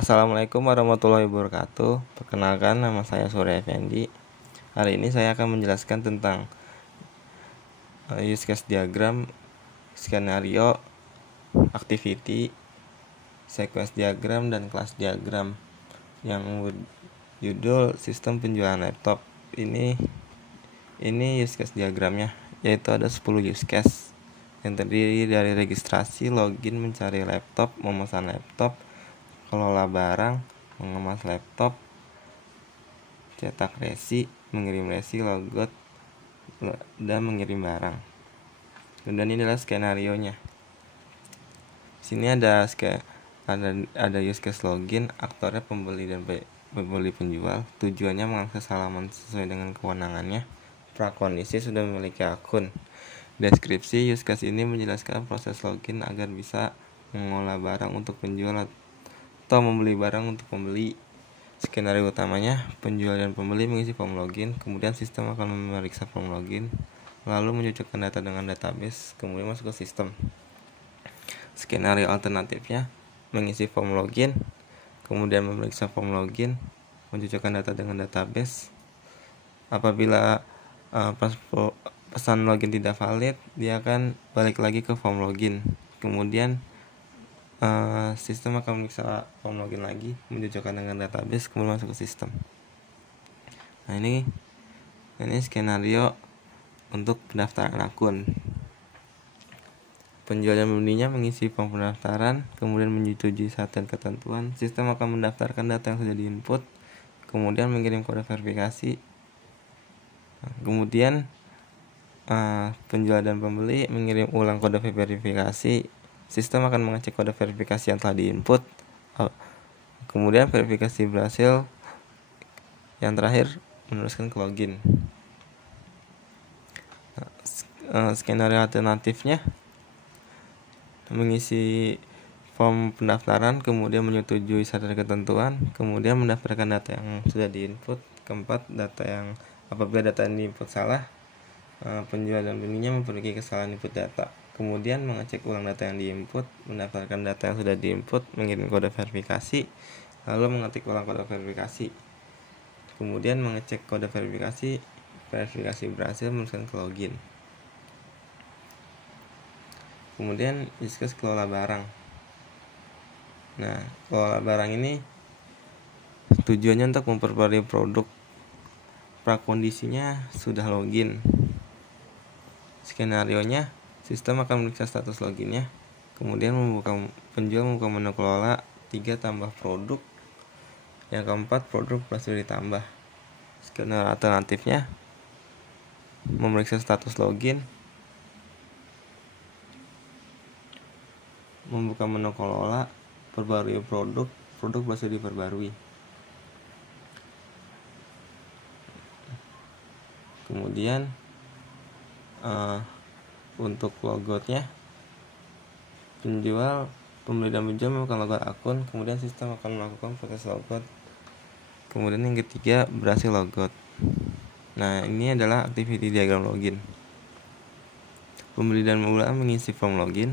Assalamualaikum warahmatullahi wabarakatuh. Perkenalkan, nama saya Surya Effendi. Hari ini saya akan menjelaskan tentang use case diagram, skenario, activity, sequence diagram, dan kelas diagram yang judul sistem penjualan laptop. Ini use case diagramnya, yaitu ada 10 use case yang terdiri dari registrasi, login, mencari laptop, memesan laptop, kelola barang, mengemas laptop, cetak resi, mengirim resi, logout, dan mengirim barang. Dan ini adalah skenario-nya. Sini ada use case login, aktornya pembeli dan pembeli penjual. Tujuannya mengakses halaman sesuai dengan kewenangannya. Prakondisi sudah memiliki akun. Deskripsi use case ini menjelaskan proses login agar bisa mengolah barang untuk penjual atau membeli barang untuk pembeli. Skenario utamanya, penjual dan pembeli mengisi form login, kemudian sistem akan memeriksa form login, lalu mencocokkan data dengan database, kemudian masuk ke sistem. Skenario alternatifnya, mengisi form login, kemudian memeriksa form login, mencocokkan data dengan database. Apabila pesan login tidak valid, dia akan balik lagi ke form login. Kemudian sistem akan memeriksa form login lagi, mencocokkan dengan database, kemudian masuk ke sistem. Nah, ini skenario untuk pendaftaran akun. Penjual dan pembelinya mengisi form pendaftaran, kemudian menyetujui syarat dan ketentuan. Sistem akan mendaftarkan data yang sudah diinput, kemudian mengirim kode verifikasi. Kemudian penjual dan pembeli mengirim ulang kode verifikasi. Sistem akan mengecek kode verifikasi yang telah diinput. Kemudian verifikasi berhasil. Yang terakhir, meneruskan ke login. Skenario alternatifnya, mengisi form pendaftaran, kemudian menyetujui syarat dan ketentuan, kemudian mendaftarkan data yang sudah diinput. Keempat, apabila data yang diinput salah, penjual dan pembelinya memiliki kesalahan input data. Kemudian mengecek ulang data yang diinput, mendaftarkan data yang sudah diinput, mengirim kode verifikasi, lalu mengetik ulang kode verifikasi. Kemudian mengecek kode verifikasi berhasil, meneruskan ke login. Kemudian use case kelola barang. Nah, kelola barang ini tujuannya untuk memperbarui produk. Prakondisinya sudah login. Skenarionya, sistem akan memeriksa status loginnya, kemudian penjual membuka menu kelola 3 tambah produk. Yang keempat, produk berhasil ditambah. Skenario alternatifnya, memeriksa status login, membuka menu kelola, perbarui produk berhasil diperbarui. Kemudian untuk logoutnya, pembeli dan penjual membuka logout akun, kemudian sistem akan melakukan proses logout. Kemudian yang ketiga, berhasil logout. Nah, ini adalah activity diagram login. Pembeli dan penjual mengisi form login,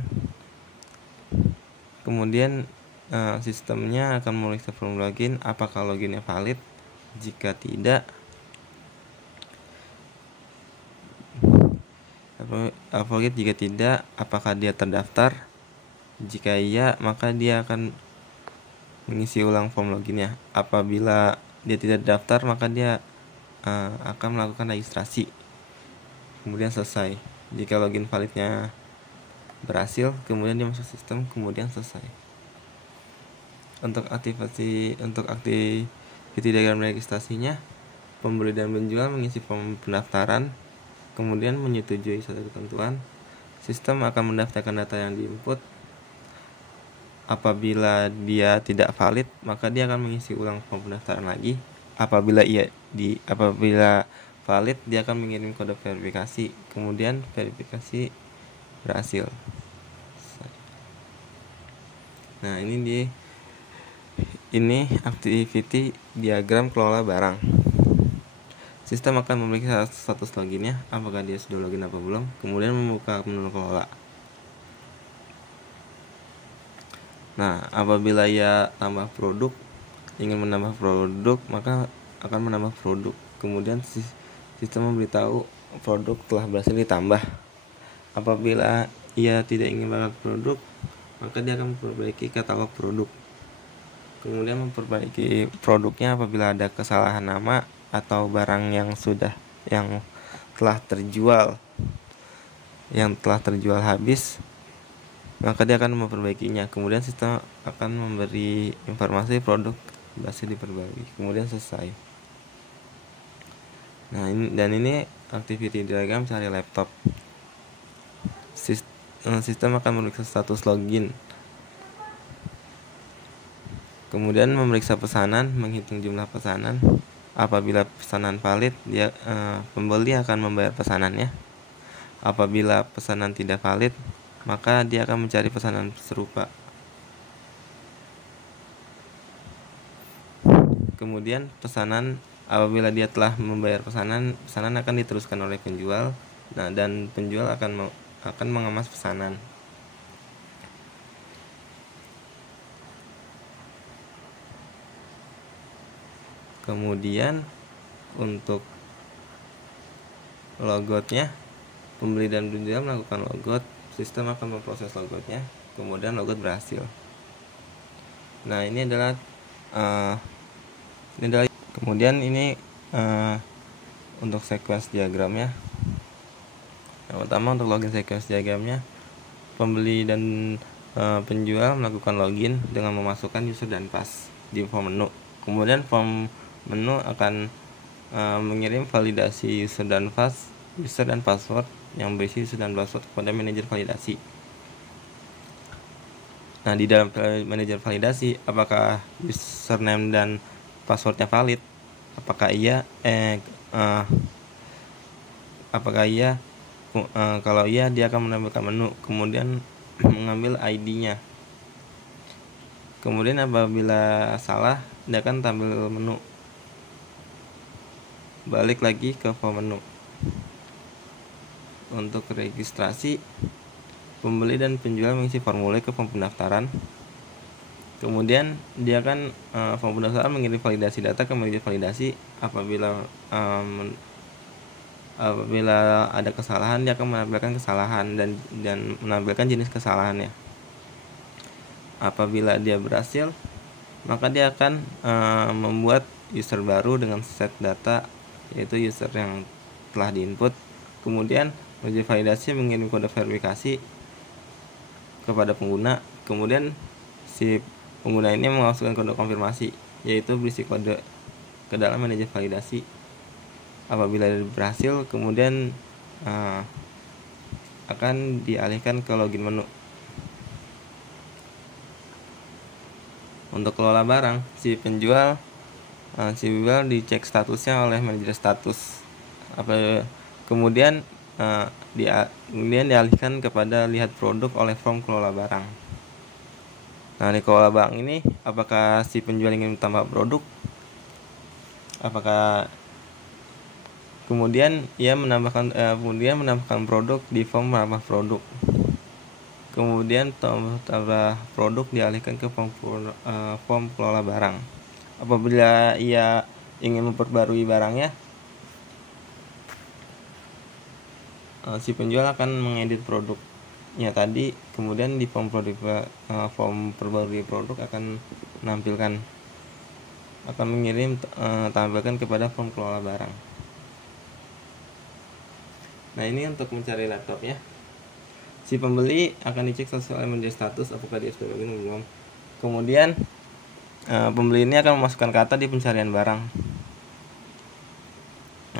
kemudian sistemnya akan memeriksa form login apakah loginnya valid. Jika tidak, apakah dia terdaftar. Jika iya, maka dia akan mengisi ulang form loginnya. Apabila dia tidak terdaftar, maka dia akan melakukan registrasi, kemudian selesai. Jika login validnya berhasil, kemudian dia masuk sistem, kemudian selesai. Untuk aktiviti diagram registrasinya, pembeli dan penjual mengisi form pendaftaran, kemudian menyetujui satu ketentuan. Sistem akan mendaftarkan data yang diinput. Apabila dia tidak valid, maka dia akan mengisi ulang form pendaftaran lagi. Apabila valid, dia akan mengirim kode verifikasi, kemudian verifikasi berhasil. Nah, ini activity diagram kelola barang. Sistem akan memeriksa status loginnya, apakah dia sudah login apa belum, kemudian membuka menu kelola. Nah, apabila ia tambah produk, ingin menambah produk, maka akan menambah produk. Kemudian sistem memberitahu produk telah berhasil ditambah. Apabila ia tidak ingin menambah produk, maka dia akan memperbaiki katalog produk. Kemudian memperbaiki produknya apabila ada kesalahan nama atau barang yang telah terjual habis, maka dia akan memperbaikinya. Kemudian sistem akan memberi informasi produk berhasil diperbaiki, kemudian selesai. Nah, ini activity diagram cari laptop. Sistem akan memeriksa status login, kemudian memeriksa pesanan, menghitung jumlah pesanan. Apabila pesanan valid, pembeli akan membayar pesanannya. Apabila pesanan tidak valid, maka dia akan mencari pesanan serupa. Kemudian apabila dia telah membayar pesanan akan diteruskan oleh penjual. Nah, dan penjual akan mengemas pesanan. Kemudian untuk logotnya, pembeli dan penjual melakukan logot, sistem akan memproses logotnya, kemudian logot berhasil. Nah, ini adalah kemudian ini untuk sequence diagramnya. Yang pertama, untuk login sequence diagramnya, pembeli dan penjual melakukan login dengan memasukkan user dan pass di form menu. Kemudian form menu akan mengirim validasi user dan password yang berisi user dan password kepada manajer validasi. Nah, di dalam manajer validasi, apakah username dan passwordnya valid? Kalau iya, dia akan menampilkan menu, kemudian mengambil ID-nya. Kemudian apabila salah, dia akan tampil menu. Balik lagi ke form menu. Untuk registrasi, pembeli dan penjual mengisi formulir ke form pendaftaran. Kemudian dia akan form pendaftaran mengirim validasi data ke manajer validasi. Apabila ada kesalahan, dia akan menampilkan kesalahan dan menampilkan jenis kesalahannya. Apabila dia berhasil, maka dia akan membuat user baru dengan set data, yaitu user yang telah diinput. Kemudian manajer validasi mengirim kode verifikasi kepada pengguna. Kemudian si pengguna ini memasukkan kode konfirmasi, yaitu berisi kode ke dalam manajer validasi. Apabila berhasil, kemudian akan dialihkan ke login menu. Untuk kelola barang, si penjual dicek statusnya oleh manajer status. Kemudian dialihkan kepada lihat produk oleh form kelola barang. Nah, di kelola barang ini, apakah si penjual ingin tambah produk? Kemudian ia menambahkan produk di form menambah produk. Kemudian tambah produk dialihkan ke form kelola barang. Apabila ia ingin memperbarui barangnya, si penjual akan mengedit produknya tadi. Kemudian di form perbarui produk akan mengirim tampilkan kepada form kelola barang. Nah, ini untuk mencari laptopnya. Si pembeli akan dicek sesuai manajer status apakah dia sudah login atau belum. Kemudian pembeli ini akan memasukkan kata di pencarian barang.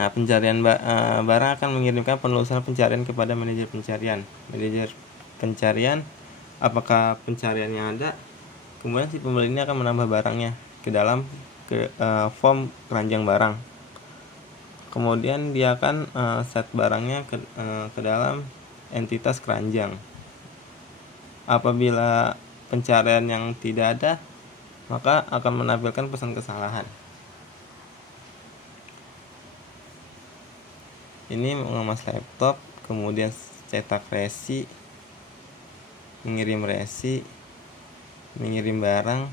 Nah, pencarian barang akan mengirimkan penelusuran pencarian kepada manajer pencarian. Manajer pencarian, apakah pencariannya ada? Kemudian si pembeli ini akan menambah barangnya ke dalam form keranjang barang. Kemudian dia akan set barangnya ke dalam entitas keranjang. Apabila pencarian yang tidak ada, maka akan menampilkan pesan kesalahan. Ini mengemas laptop, kemudian cetak resi, mengirim resi, mengirim barang.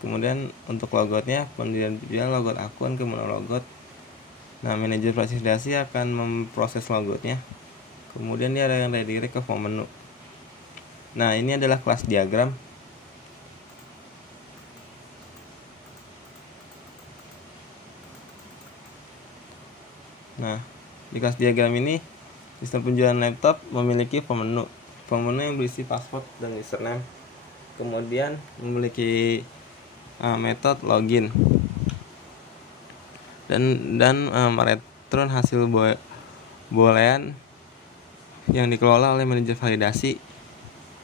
Kemudian untuk logotnya, penjual logot akun ke monologot. Nah, manajer fasilitasi akan memproses logotnya. Kemudian dia akan redirect ke form menu. Nah, ini adalah kelas diagram. Nah, di kelas diagram ini sistem penjualan laptop memiliki form menu. Form menu yang berisi password dan username. Kemudian memiliki metode login dan mereturn hasil boolean yang dikelola oleh manajer validasi.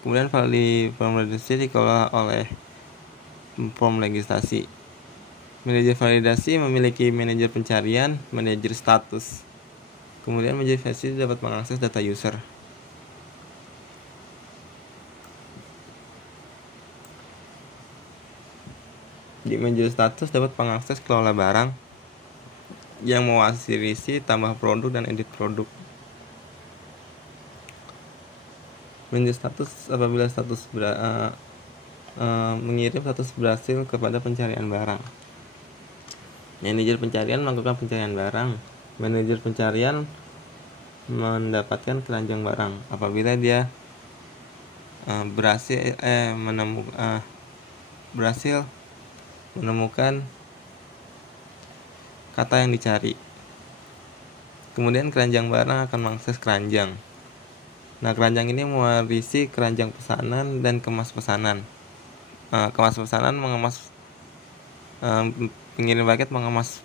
Kemudian form validasi dikelola oleh form registrasi. Manajer validasi memiliki manajer pencarian, manajer status. Kemudian manajer validasi dapat mengakses data user. Di manajer status dapat mengakses kelola barang yang mewakili tambah produk dan edit produk. Manajer status apabila status mengirim status berhasil kepada pencarian barang. Manajer pencarian melakukan pencarian barang. Manajer pencarian mendapatkan keranjang barang apabila dia berhasil menemukan kata yang dicari. Kemudian keranjang barang akan mengakses keranjang. Nah, keranjang ini mewarisi keranjang pesanan dan kemas pesanan. Kemas pesanan mengemas pengirim paket mengemas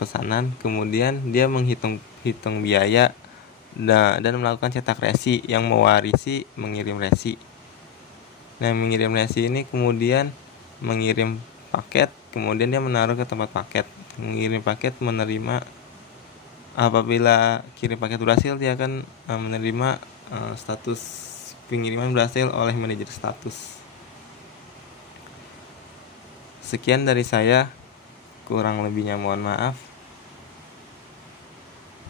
pesanan, kemudian dia menghitung biaya dan melakukan cetak resi yang mewarisi mengirim resi. Nah, mengirim resi ini kemudian mengirim paket, kemudian dia menaruh ke tempat paket. Mengirim paket menerima, apabila kirim paket berhasil, dia akan menerima status pengiriman berhasil oleh manajer status. Sekian dari saya, kurang lebihnya mohon maaf.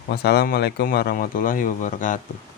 Wassalamualaikum warahmatullahi wabarakatuh.